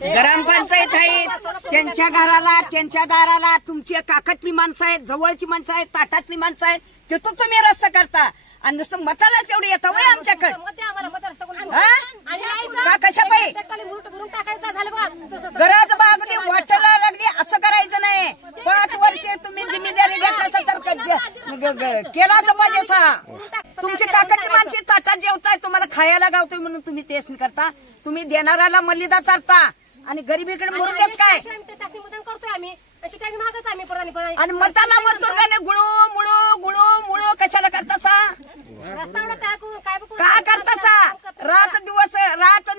ग्रामपंचायत आहेत, त्यांच्या घराला त्यांच्या दाराला तुमची काकातली माणसं आहेत, जवळची माणसं आहेत, ताटातली माणसं आहेत, तिथून तुम्ही रस्ता करता आणि नुसतं मतालाच एवढी येतं वय आमच्याकडे का कशा पाहिजे गरज बागली वाटायला लागली असं करायचं नाही. 5 वर्षे तुम्ही जिम्मेदारी घेतल्याचा तर केला तर पाहिजे. तुमची काकाची माणसे ताटात जेवताय, तुम्हाला खायला गावतोय म्हणून तुम्ही तेच करता. तुम्ही देणाऱ्याला मलिदा चालता आणि गरिबीकडे मरून देत काय आणि मताला मतदार गुळू मुळू गुळू मुळू कशाला करतासा का करतासा. रात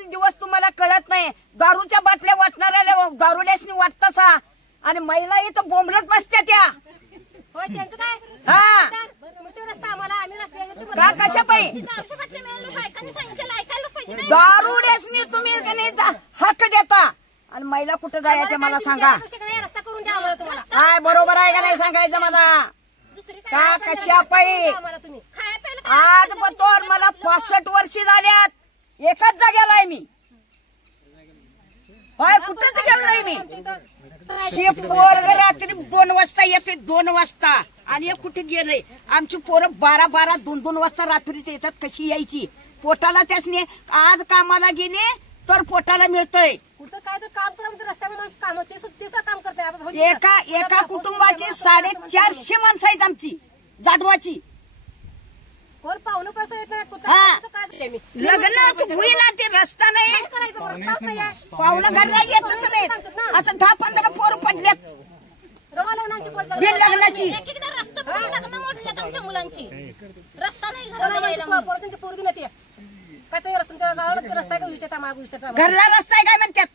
दिवस तुम्हाला कळत नाही. दारूच्या बाटल्या वाटणाऱ्या दारुड्यासनी वाटतासा आणि महिला इथं बोंबलत बसत्या त्या हा का कशा पाहिजे दारुड्यासनी तुम्ही हक्क देता आणि महिला कुठं जायचं मला सांगा. काय बरोबर आहे का नाही सांगायचं मला का कशा पाहिजे. आज बतोर मला 65 वर्षे झाल्यात, एकाच जागेला आहे मी. होय कुठंच गेलो नाही मी. हे पोरग रात्री 2 वाजता येते, 2 वाजता आणि कुठे गेलंय. आमची पोरं 12 2 वाजता रात्रीच येतात. कशी यायची पोटाला त्यासने. आज कामाला गेले तर पोटाला मिळतंय. कुठं काय तर काम करा रस्त्यावर माणूस काम तेच काम करते. एका कुटुंबाची 450 माणसं आहेत आमची जाधवाची. कोण पाहुणं पैसा येत नाही. लग्नाच होईना ते रस्ता नाही. पाहुणं घरला येतच नाही. असं 10-15 पोरं पडल्यात लग्नाची. आमच्या मुलांची रस्ता नाही पोरगी नाही काय तुमच्या गावाला रस्ता आहे का विचारता मागू विचारता घरला रस्ता आहे काय म्हणतात.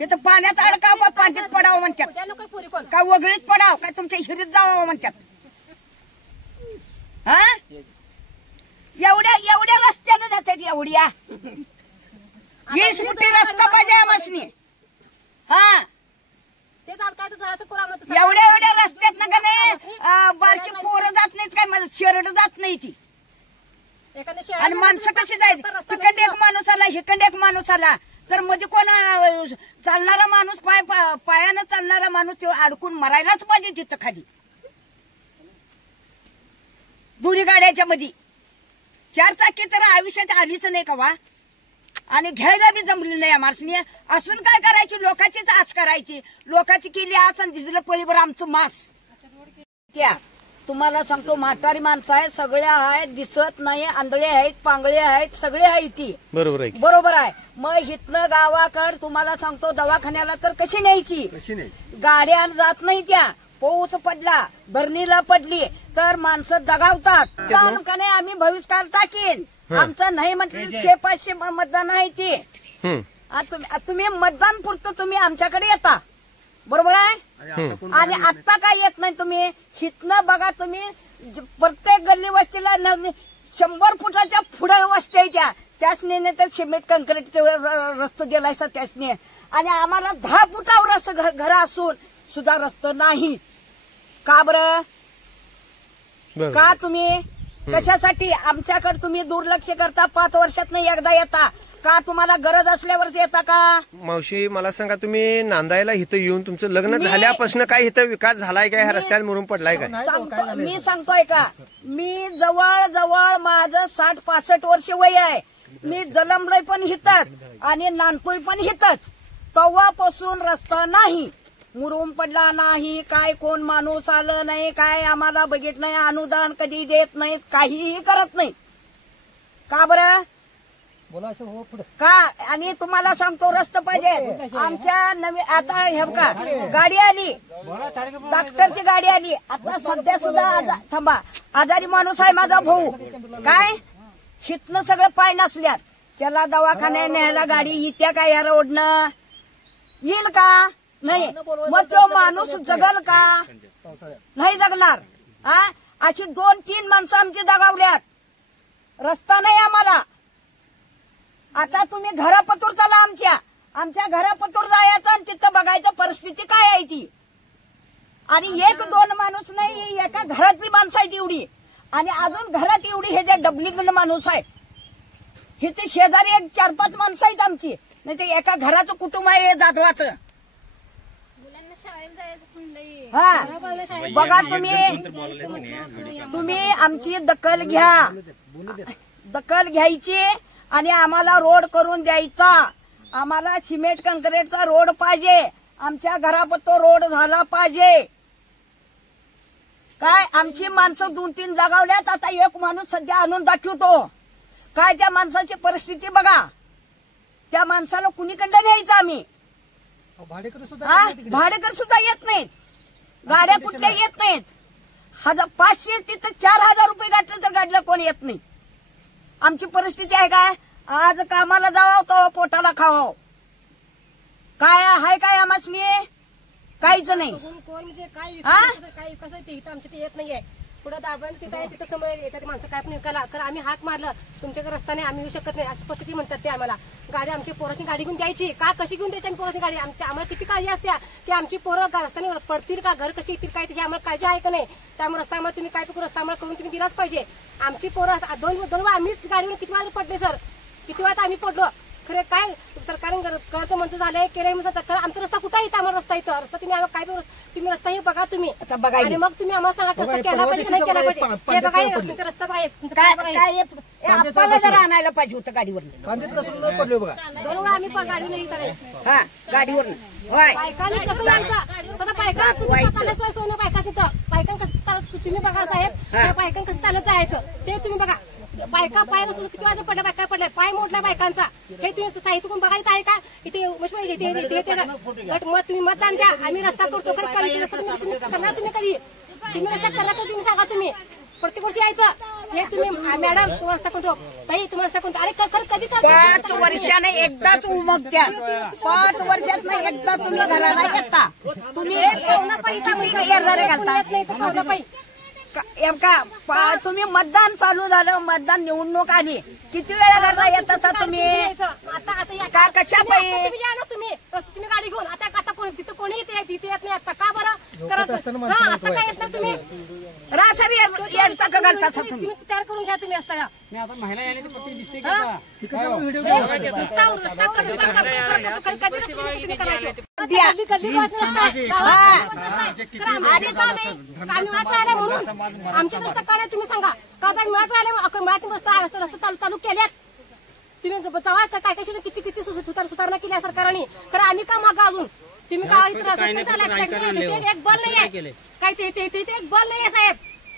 तिथं पाण्यात अडकाव का पाण्यात पडावं म्हणतात का वगळीत पडाव काय तुमच्या हिरीत जावं म्हणतात. हा एवढ्या रस्त्यानं जातात एवढ्या 20 फुटी रस्ता पाहिजे आम्हासनी. हा तेच आज काय तर एवढ्या रस्त्यात ना का नाही बारकी पोरं जात नाहीत काय माझं शेरड जात नाही ती. आणि माणसं कशी जायची. तिकडे एक माणूस आला हिकडे एक माणूस आला तर म्हणजे कोण चालणारा माणूस पायानं चालणारा माणूस तो अडकून मरायलाच पाहिजे तिथं खाली दुरी गाड्याच्या मध्ये. 4 चाकी तर आयुष्यात आलीच नाही का वा. आणि घ्यायला बी जमली नाही माणसाने. असून काय करायची लोकांचीच आस करायची. लोकांची केली आस आणि दिसलं पळीभर आमचं मास. त्या तुम्हाला सांगतो म्हातारी माणसं आहेत, सगळ्या आहेत, दिसत नाही, आंधळे आहेत, पांगळे आहेत, सगळे आहेत ती. बरोबर आहे. मग इथनं गावाकड तुम्हाला सांगतो दवाखान्याला तर कशी न्यायची. गाड्या जात नाही त्या. पाऊस पडला भरणीला पडली तर माणसं दगावतात. नाही आम्ही बहिष्कार टाकीन. आमचं नाही म्हटलं 600-500 मतदान आहे ती. तुम्ही मतदान पुरतं तुम्ही आमच्याकडे येता. बरोबर आहे. आणि आत्ता काय येत नाही तुम्ही. हितनं बघा तुम्ही प्रत्येक गल्ली वस्तीला 100 फुटाच्या पुढे वस्त्या त्या त्यासने नाही तर सिमेंट कंक्रीट रस्ता गेलायचा त्यासने. आणि आम्हाला 10 फुटावर असं घर असून सुद्धा रस्ता नाही. का बरं का तुम्ही कशासाठी आमच्याकडे तुम्ही दुर्लक्ष करता. 5 वर्षात नाही एकदा येता का. तुम्हाला गरज असल्यावरच येता का. मावशी मला सांगा तुम्ही नांदायला इथं येऊन तुमचं लग्न झाल्यापासून काय इथं विकास झालाय काय. ह्या रस्त्याला मुरून पडलाय काय. मी सांगतोय का. मी जवळ माझं 60-65 वर्ष वय आहे. मी जलमलोय पण हितच आणि नांदतोय पण हितच. तेव्हापासून रस्ता नाही. मुरुम पडला नाही. काय कोण माणूस आलं नाही. काय आम्हाला बघित नाही. अनुदान कधी देत नाहीत. काहीही करत नाही. का बरं का. आणि तुम्हाला सांगतो रस्ता पाहिजे. आमच्या नवीन आता हे का गाडी आली डॉक्टरची गाडी आली. आता सध्या सुद्धा थांबा आजारी माणूस आहे माझा भाऊ. काय हितनं सगळं पाय नसल्यात त्याला दवाखान्यात न्यायला गाडी येत्या का. या रोडनं येईल का नाही. मग तो माणूस जगल का नाही जगणार. हा अशी 2-3 माणसं आमची दगावल्यात. रस्ता नाही आम्हाला. आता तुम्ही घरापतूर चला. आमच्या घरापतूर जायचं आणि तिथं बघायचं परिस्थिती काय आहे ती. आणि 1-2 माणूस नाही एका घरातली माणसं आहे एवढी. आणि अजून घरात एवढी हे जे डबलिंग माणूस आहे. इथे शेजारी 4-5 माणसं आहेत आमची. नाही ते एका घराचं कुटुंब आहे हे जाधवाचं. मुलांना शाळेला जायचं पण लई हा बघा तुम्ही आमची दखल घ्या. दखल घ्यायची आणि आम्हाला रोड करून द्यायचा. आम्हाला सिमेंट कंक्रीटचा रोड पाहिजे. आमच्या घरात तो रोड झाला पाहिजे. काय आमची माणसं 2-3 जगावल्यात. आता एक माणूस सध्या आणून दाखवतो. काय त्या माणसाची परिस्थिती बघा. त्या माणसाला कुणीकडे न्यायचं आम्ही. भाडेकर सुद्धा येत नाहीत. गाड्या कुठल्या येत नाहीत. 500 तिथं 4000 रुपये गाठले तर गाडीला कोण येत नाही. आमची परिस्थिती आहे काय. आज कामाला जावं तो पोटाला खावं. काय आहे काय आम्हासनी काहीच नाही. कोण म्हणजे काय कसं ते इथं आमच्या ते येत नाहीये. पुढे दाबण तिथं आहे तिथं समोर येतात माणसं काय पण विकायला. कारण आम्ही हाक मारलं तुमच्याकडे रस्ता नाही आम्ही येऊ शकत नाही असं पद्धती म्हणतात ते आम्हाला. गाडी आमची पोरांनी गाडी घेऊन द्यायची का कशी घेऊन द्यायची आम्ही पोरांनी गाडी. आम्हाला किती काळजी असत्या की आमची पोरं रस्त्याने पडतील का घर कशी येतील काय त्याची आम्हाला काळजी आहे का नाही. त्यामुळे रस्ता आम्हाला तुम्ही काय रस्ता आम्हाला करून तुम्ही दिलाच पाहिजे. आमची पोरं दोन वेळा आम्हीच गाडीवर किती वेळा पडले सर. किती वेळा आम्ही पडलो. खरे काय सरकारने कर्ज मंजूर झालंय केलंय म्हणतात. आमचा रस्ता कुठं येतं आम्हाला रस्ता येतो. रस्ता तुम्ही काय तुम्ही रस्ता हे बघा तुम्ही आणि मग तुम्ही आम्हाला सांगा रस्ता केला पाहिजे नाही केला पाहिजे. हे बघा तुमचा रस्ता बघा आपल्याला जरा आणायला पाहिजे होतं गाडीवर. 2 वेळा आम्ही गाडीवर येत नाही. हा गाडीवर बायकांनी कसं जायचं स्वतः बायकांना सोनं बायका तिथं बायकां कसं तुम्ही बघा साहेब बायकां कसं चालत जायचं ते तुम्ही बघा. बायका पाय किती वाजता पडल्या बायका पडल्या पाय मोडल्या बायकांचा. हे तुम्ही साहित्य कोण बघायचं आहे का. इथे मग तुम्ही मतदान द्या आम्ही रस्ता करतो. तुम्ही करणार तुम्ही कधी तुम्ही रस्ता करणार तर तुम्ही सांगा. तुम्ही प्रत्येक वर्षी यायचं हे तुम्ही मॅडम तुम्हाला रस्ता करतो ताई तुम्हाला रस्ता करतो. अरे कधी 5 वर्षाने एकदाच उमगत्या. 5 वर्षात नाही एकदा तुम्ही घराला येता. तुम्ही येणारे घालता तुम्ही मतदान चालू झालं मतदान निवडणूक आली किती वेळा घरला येत असा तुम्ही. आता कशा पाहिजे तुम्ही गाडी घेऊन आता तिथं कोणी तिथे येत नाही. आता का बरं करत आता काय येत नाही तुम्ही रासरी येडचा का घालता तुम्ही तयार करून घ्या तुम्ही असता. आमच्या रस्ता काय तुम्ही सांगा का मिळत रस्ता चालू केल्यात तुम्ही जावा काय कशी किती किती सुधारणा केल्या सरकारने. तर आम्ही का मागा अजून तुम्ही का एक बल नाहीये काय ते एक बल नाहीये साहेब.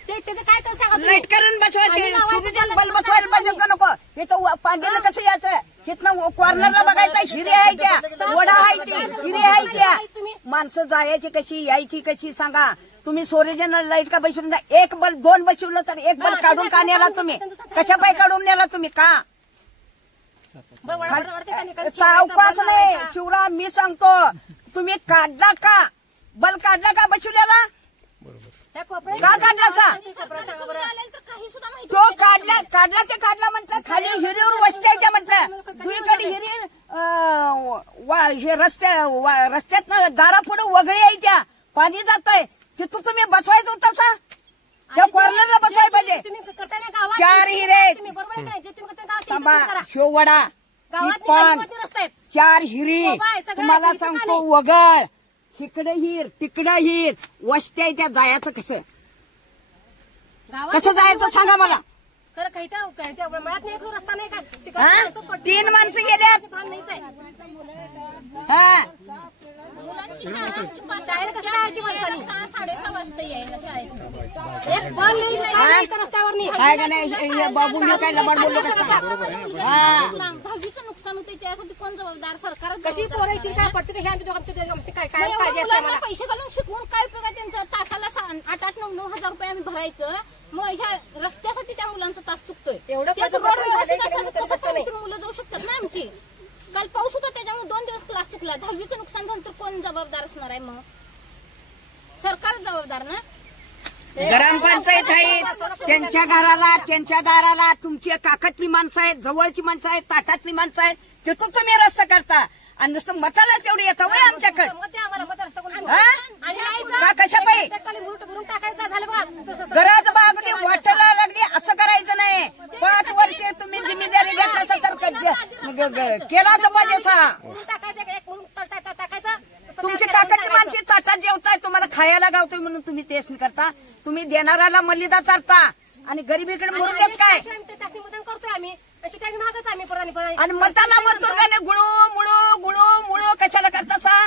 त्याचं काय तर सांगा लाईट करून बसवायचं बल बसवायला पाहिजे का नको. हे तर पांढरीला कसं यायचं हिथनं कॉर्नरला बघायचं हिरे आहे त्या वडा आहे ते हिरे आहे त्या. माणसं जायची कशी यायची कशी सांगा. तुम्ही सोरेजन लाईट का बसवून जा. एक बल 2 बसवलं तर एक बल काढून का नेला तुम्ही. कशा पाय काढून नेला तुम्ही का. सावकाश नाही शिवराम मी सांगतो तुम्ही काढला का बल काढला का बसवल्याला का काढला सा. तो काढला ते काढला म्हटलं खाली हिरीवर वस्त्याच्या म्हटलं दुईकडे हिरी हे रस्त्यात दारा पुढे वगळी आहे त्या पाणी जातंय तिथं तुम्ही बसवायचं होतं सा. त्या कॉर्नरला बसवायला पाहिजे. 4 हिरे शिववडा 4 हिरी तुम्हाला सांगतो वगळ इकडे हिर तिकडे हिर वस्त्या त्या जायचं कसं जायचं सांगा मला. मळ्यात नाही रस्ता नाही का 3 माणसं गेल्यात. हा शाळेला कसं जायची माणसाने 6-6:30 वाजता यायला शाळेत. एक बल नाही रस्त्यावर काय का नाही बाबू मी काय लबाड बोललो कसं. 10वीचं नुकसान होते त्यासाठी कोण जबाबदार. सरकार कशी पोरं येतील काय पडते हे आमच्या काय काय पाहिजे मुलांना पैसे घालून शिकवून काय उपयोग आहे त्यांचा. तासाला 8-9 हजार रुपये आम्ही भरायचं. मग ह्या रस्त्यासाठी त्या मुलांचा तास चुकतोय. एवढं मुलं जाऊ शकतात ना आमची. काल पाऊस होता त्याच्यामुळे 2 दिवस क्लास चुकला. 10वीचं नुकसान झालं तर कोण जबाबदार असणार आहे. मग सरकार जबाबदार ना. ग्रामपंचायत आहेत त्यांच्या घराला त्यांच्या दाराला तुमची काकातली माणसं आहेत जवळची माणसं आहेत ताटातली माणसं आहेत तिथून तुम्ही रस्ता करता आणि नुसतं मताला तेवढी येतं वय आमच्याकडे. कशा पाहिजे गरज बागली वाटायला लागली असं करायचं नाही. 5 वर्ष तुम्ही जिम्मेदारी घेतल्याचा तर केला तर पाहिजे सा. म्हणून टाकायचं एक म्हणून टाकायचं. तुमची काकाची माणसे ताटात जेवताय, तुम्हाला खायला गावतोय म्हणून तुम्ही तेच करता. तुम्ही देणाऱ्याला मलिदा चालता आणि गरिबीकडे मरून देत काय. त्याची मदत करतोय आम्ही, अशी काही मागत आम्ही परत आणि मताना मतदाराने गुळू मुळू गुळू मुळू कशाला करतासा.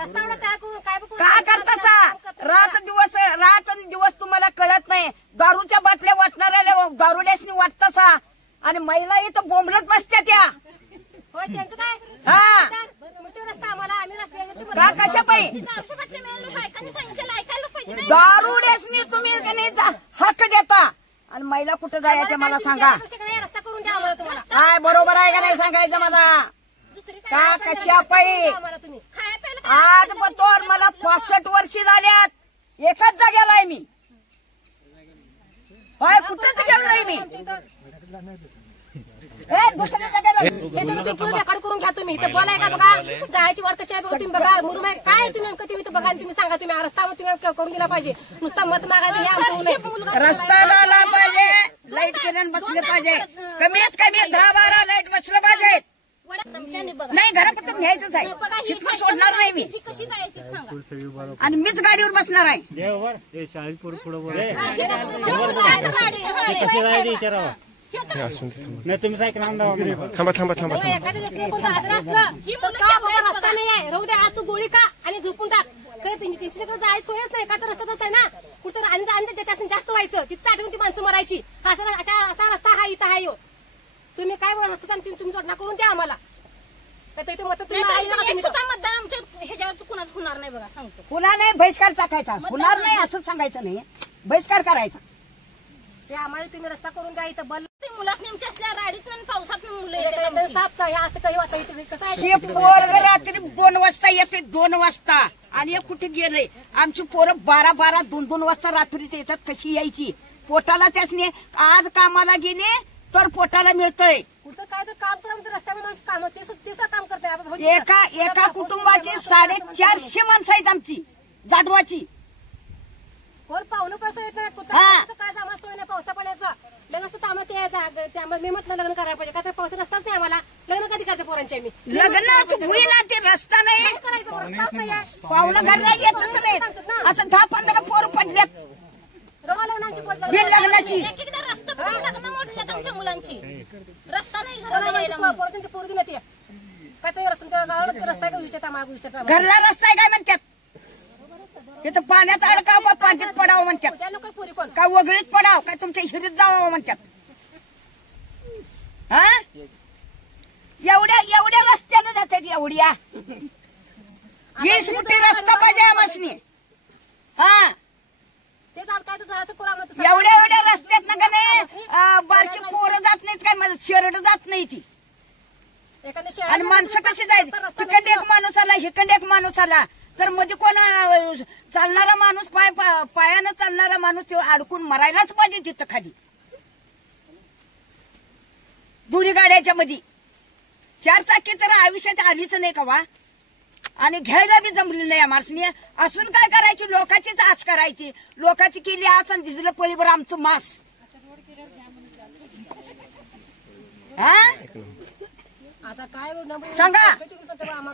रस्त्यावर काय करू काय का करतासा. रात दिवस तुम्हाला कळत नाही. दारूच्या बाटल्या वाटणाऱ्या दारुड्यासनी वाटतासा आणि महिला इथं बोंबलत बसत्या त्या. होय त्यांचं काय हा ते रस्ता आम्हाला आम्ही का कशा पाहिजे. दारुड्यासनी तुम्ही हक्क देता आणि महिला कुठं जायचं मला सांगा. रस्ता करून द्या आम्हाला तुम्हाला. काय बरोबर आहे का नाही सांगायचं मला. का कशा पाहिजे. आम्हाला तुम्ही आज बतोर मला 65 वर्षी झाल्यात. एकाच जागेला आहे मी. होय कुठंच गेलो नाही मी. दुसऱ्या जागेला हे सगळं तुम्ही पुढे रेकॉर्ड करून घ्या तुम्ही. इथं बोलाय का बघा, जायची वाट कशी आहे बघा तुम्ही. बघा मुरुम आहे काय तुम्ही नेमकं तुम्ही बघा तुम्ही सांगा. तुम्ही रस्ता तुम्ही करून दिला पाहिजे. नुसता मत मागायचं हे आमचं नाही. रस्ता झाला पाहिजे. लाईट किरण बसलं पाहिजे. कमीत कमी 10-12 लाईट बसलं पाहिजे. नाही घरापासून घ्यायचंच आहे. इथलं सोडणार नाही मी. कशी जायची सांगा. आणि मीच गाडीवर बसणार आहे. शाळेत पुढे नाही तुम्ही काय थांबा थांबा थांबा. एखाद्या व्यक्तीला कोणता आजार असलं तर का बाबा रस्ता नाही आहे राहू दे आज तू गोळी का आणि झोपून टाक. त्यांच्याकडे जायचं सोयच नाही का तर रस्ताच आहे ना. कुठं आणि त्याच्यात जास्त व्हायचं तिथं आठवून ती माणसं मरायची. असा रस्ता हा इथं आहे. तुम्ही काय बोला रस्ता तुम्ही जोडणा करून द्या आम्हाला. मतदान आमच्या ह्याच्यावर कुणाच होणार नाही बघा सांगतो. पुन्हा नाही बहिष्कार टाकायचा. होणार नाही असं सांगायचं नाही. बहिष्कार करायचा. ते आम्हाला तुम्ही रस्ता करून द्या. इथं बल मुलांनी आमच्या असल्या राडीत पावसात मुलं येतात. साप असं काही वाटतं कसं आहे. हे पोरग रात्री 2 वाजता येते. 2 वाजता आणि हे कुठे गेले. आमची पोरं 12-12 2-2 वाजता रात्रीच येतात. कशी यायची. पोटाला त्यासने आज कामाला गेले तर पोटाला मिळतंय. कुठं काय तर काम करा म्हणजे रस्त्यावर माणूस काम तेच काम करताय. एका कुटुंबाची 450 माणसं आहेत आमची जाधवाची. कोण पाहुणं पैसा येत नाही. कुठं काय सामान सोय नाही पावसा पाण्याचा. लग्न तामात यायचं त्यामुळे मी म्हटलं लग्न करायला पाहिजे. का तर पावसा रस्ताच नाही आम्हाला. लग्न कधी करायचं पोरांचे आम्ही. लग्न होईना ते रस्ता नाही करायचं रस्ताच नाही आहे. पाहुणं घरला येतच नाही. असं 10-15 पोरं पडल्यात लग्नाची. एकदा रस्ता लग्न मोडल्यात आमच्या मुलांची. रस्ता नाही घराला पोरांची पोरगी नाही काय तर तुमच्या गावाला रस्ता का विचारता मागू विचारता. घरला रस्ता आहे काय म्हणतात. तिथं पाण्यात अडकाव का पाण्यात पडावं म्हणतात. त्या लोक पोरी कोण का वगळीत पडाव काय तुमच्या हिरीत जावं म्हणतात. हा एवढ्या रस्त्यानं जातात. एवढ्या 20 फुटी रस्ता पाहिजे आम्हासनी. हा तेच आज काय तर जराचं कोरा एवढ्या रस्त्यात ना का नाही बारकी पोरं जात नाहीत काय. शेरड जात नाही ती. एखाद्या आणि माणसं कशी जायची. तिकडे एक माणूस आला हिकडे एक माणूस आला तर मध्ये कोण चालणारा माणूस पायानं चालणारा माणूस तो अडकून मरायलाच पाहिजे तिथं खाली. दुरी गाड्याच्या मध्ये 4 चाकी तर आयुष्यात आलीच नाही का वा. आणि घ्यायला बी जमली नाही आम्हाला. असून काय करायची. लोकांचीच आच करायची. लोकांची केली आच आणि दिसलं पळीवर आमचं मास. हा आता काय सांगा.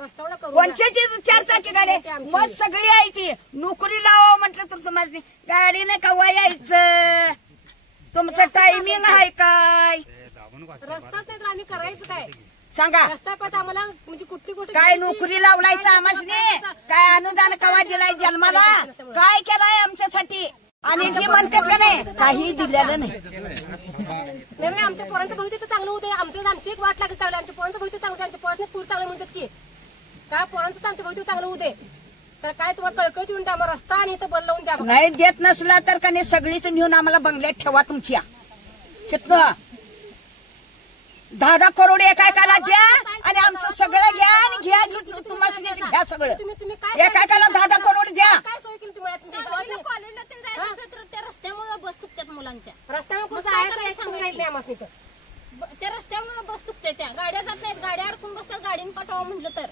रस्ता कोणच्याची 4 चाकी गाडी मग सगळी आहे ती. नोकरी लावा म्हटलं तर तुम्हाला गाडी नाही का यायचं. तुमचं टायमिंग आहे काय. रस्ताच नाही तर आम्ही करायचं काय सांगा. रस्ता पाहता आम्हाला म्हणजे कुठली कुठे काय नोकरी लावलायचं आम्हाला. काय अनुदान कवा दिलाय जन्माला. काय केलाय आमच्यासाठी. आणि जे म्हणतात का नाही काही दिलेलं नाही. आमच्या पोरांचं भविष्य चांगलं होते. आमची एक वाट लागत चांगलं. आमच्या पोरांचं भविष्य चांगलं. आमच्या पोरांचं पूर चांगलं म्हणतात की काय पोरांचं आमचं भविष्य चांगलं होते. तर काय तुम्हाला कळकळची म्हणते आम्हाला रस्ता आणि इथं बल लावून द्या. नाही देत नसला तर का नाही सगळीच नेऊन आम्हाला बंगल्यात ठेवा तुमच्या. कितनं 10-10 करोड एकाला द्या आणि आमचं सगळं घ्या आणि घ्या तुम्हाला घ्या सगळं. एकाला 10-10 करोड द्या. काय सोय केली कॉलेजला जायचं असेल तर त्या रस्त्यामुळे बस चुकतात मुलांच्या. रस्त्यावर जायचं आम्हाला त्या रस्त्यामुळे बस चुकते. त्या गाड्या जात नाहीत. गाड्या अडकून बसतात. गाडीने पाठवावं म्हटलं तर.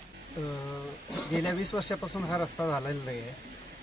गेल्या 20 वर्षापासून हा रस्ता झालेला आहे.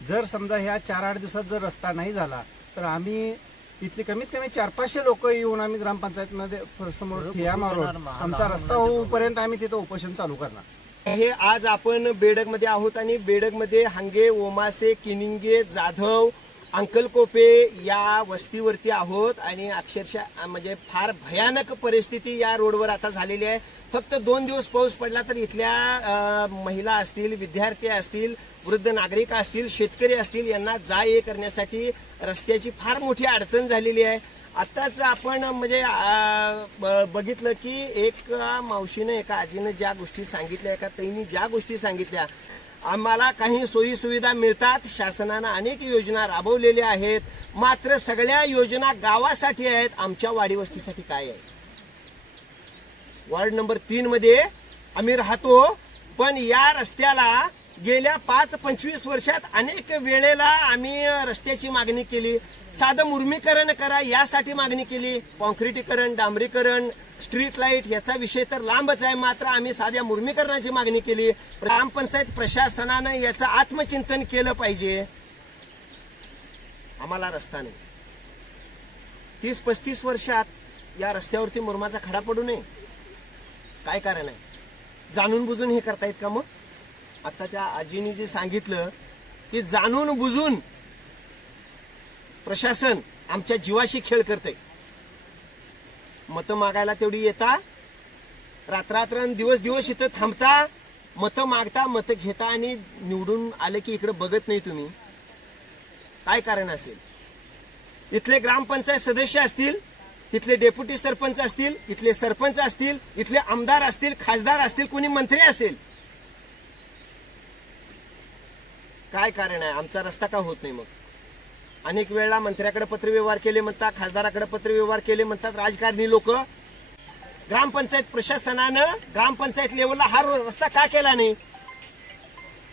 जर समजा ह्या 4-8 दिवसात जर रस्ता नाही झाला तर आम्ही इथले कमीत कमी 400-500 लोक येऊन आम्ही ग्रामपंचायतमध्ये समोर ठिया मारून आमचा रस्ता होऊपर्यंत आम्ही तिथं उपोषण चालू करणार. हे आज आपण बेडगमध्ये आहोत आणि बेडगमध्ये हांगे, ओमासे, किनिंगे, जाधव, अंकलकोपे या वस्तीवरती आहोत आणि अक्षरशः म्हणजे फार भयानक परिस्थिती या रोडवर आता झालेली आहे. फक्त 2 दिवस पाऊस पडला तर इथल्या महिला असतील, विद्यार्थी असतील, वृद्ध नागरिक असतील, शेतकरी असतील यांना जा ये करण्यासाठी रस्त्याची फार मोठी अडचण झालेली आहे. आताच आपण म्हणजे बघितलं की एक मावशीनं, एका आजीनं ज्या गोष्टी सांगितल्या, एका ताईंनी ज्या गोष्टी सांगितल्या, आम्हाला काही सोयी सुविधा मिळतात, शासनानं अनेक योजना राबवलेल्या आहेत, मात्र सगळ्या योजना गावासाठी आहेत, आमच्या वाडी वस्तीसाठी काय आहे. वार्ड नंबर 3 मध्ये आम्ही राहतो, पण या रस्त्याला गेल्या 5-25 वर्षात अनेक वेळेला आम्ही रस्त्याची मागणी केली. साधं मुर्मीकरण करा यासाठी मागणी केली, कॉन्क्रिटीकरण, डांबरीकरण, स्ट्रीट लाईट याचा विषय तर लांबच आहे, मात्र आम्ही साध्या मुर्मीकरणाची मागणी केली. ग्रामपंचायत प्रशासनानं याचं आत्मचिंतन केलं पाहिजे. आम्हाला रस्ता नाही. 30-35 वर्षात या रस्त्यावरती मुरुमाचा खडा पडू नये, काय कारण आहे? जाणून बुजून हे करतायत का? मग आता त्या आजीनी जे सांगितलं की जाणून बुजून प्रशासन आमच्या जीवाशी खेळ करते. मतं मागायला तेवढी येता, रात्र दिवस इथं थांबता, मतं मागता, मतं घेता आणि निवडून आले की इकडे बघत नाही तुम्ही. काय कारण असेल? इथले ग्रामपंचायत सदस्य असतील, इथले डेप्युटी सरपंच असतील, इथले सरपंच असतील, इथले आमदार असतील, खासदार असतील, कोणी मंत्री असेल, काय कारण आहे? आमचा रस्ता का होत नाही? मग अनेक वेळा मंत्र्याकडे पत्रव्यवहार केले म्हणतात, खासदाराकडे पत्रव्यवहार केले म्हणतात राजकारणी लोक. ग्रामपंचायत प्रशासनानं ग्रामपंचायत लेवलला हा रस्ता का केला नाही?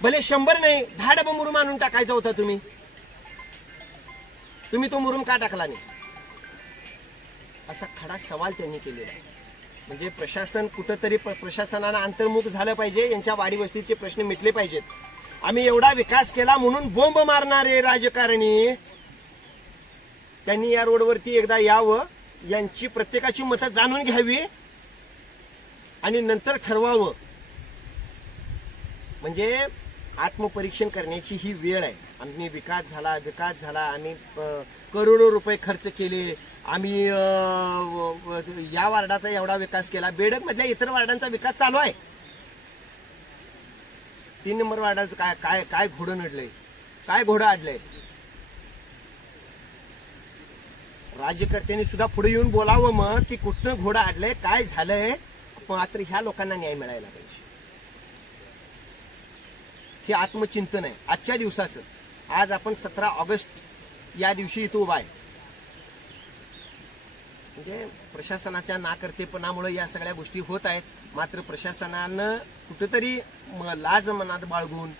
भले 100 नाही, 10 डबा मुरुम आणून टाकायचा होता. तुम्ही तो मुरुम का टाकला नाही? असा खडा सवाल त्यांनी केलेला आहे. म्हणजे प्रशासन कुठंतरी प्रशासनानं अंतर्मुख झालं पाहिजे, यांच्या वाडी वस्तीचे प्रश्न मिटले पाहिजेत. आम्ही एवढा विकास केला म्हणून बोंब मारणारे राजकारणी त्यांनी या रोडवरती एकदा यावं, यांची प्रत्येकाची मतं जाणून घ्यावी आणि नंतर ठरवावं. म्हणजे आत्मपरीक्षण करण्याची ही वेळ आहे. आम्ही विकास झाला, आम्ही करोडो रुपये खर्च केले, आम्ही या वार्डाचा एवढा विकास केला, बेडगमधल्या इतर वार्डांचा विकास चालू आहे. 3 नंबर वार्डाचं काय काय काय घोडं नडलंय, काय घोडं अडलंय? राज्यकर्त्यांनी सुद्धा पुढे येऊन बोलावं मग की कुठनं घोडं अडलंय, काय झालंय. मात्र ह्या लोकांना न्याय मिळायला पाहिजे. हे आत्मचिंतन आहे आजच्या दिवसाचं. आज आपण 17 ऑगस्ट या दिवशी इथं उभा आहे. म्हणजे प्रशासनाच्या नाकर्तेपणामुळे या सगळ्या गोष्टी होत आहेत. मात्र प्रशासनानं कुठेतरी लाज मनात बाळगून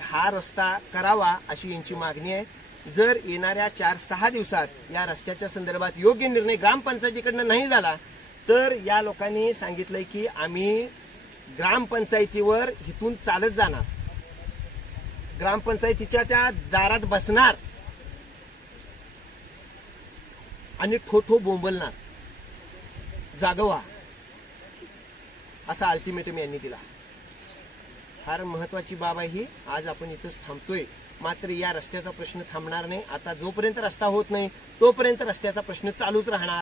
हा रस्ता करावा अशी यांची मागणी आहे. जर येणाऱ्या 4-6 दिवसात या रस्त्याच्या संदर्भात योग्य निर्णय ग्रामपंचायतीकडनं नाही झाला तर या लोकांनी सांगितलंय की आम्ही ग्रामपंचायतीवर इथून चालत जाणार, ग्रामपंचायतीच्या त्या दारात बसणार आणि ठोठो बोंबलणार, जागवा, असा अल्टिमेटम यांनी दिला. फार महत्वाची बाब आहे ही. आज आपण इथंच थांबतोय, मात्र या रस्त्याचा प्रश्न थांबणार नाही. आता जोपर्यंत रस्ता होत नाही तोपर्यंत रस्त्याचा प्रश्न चालूच राहणार.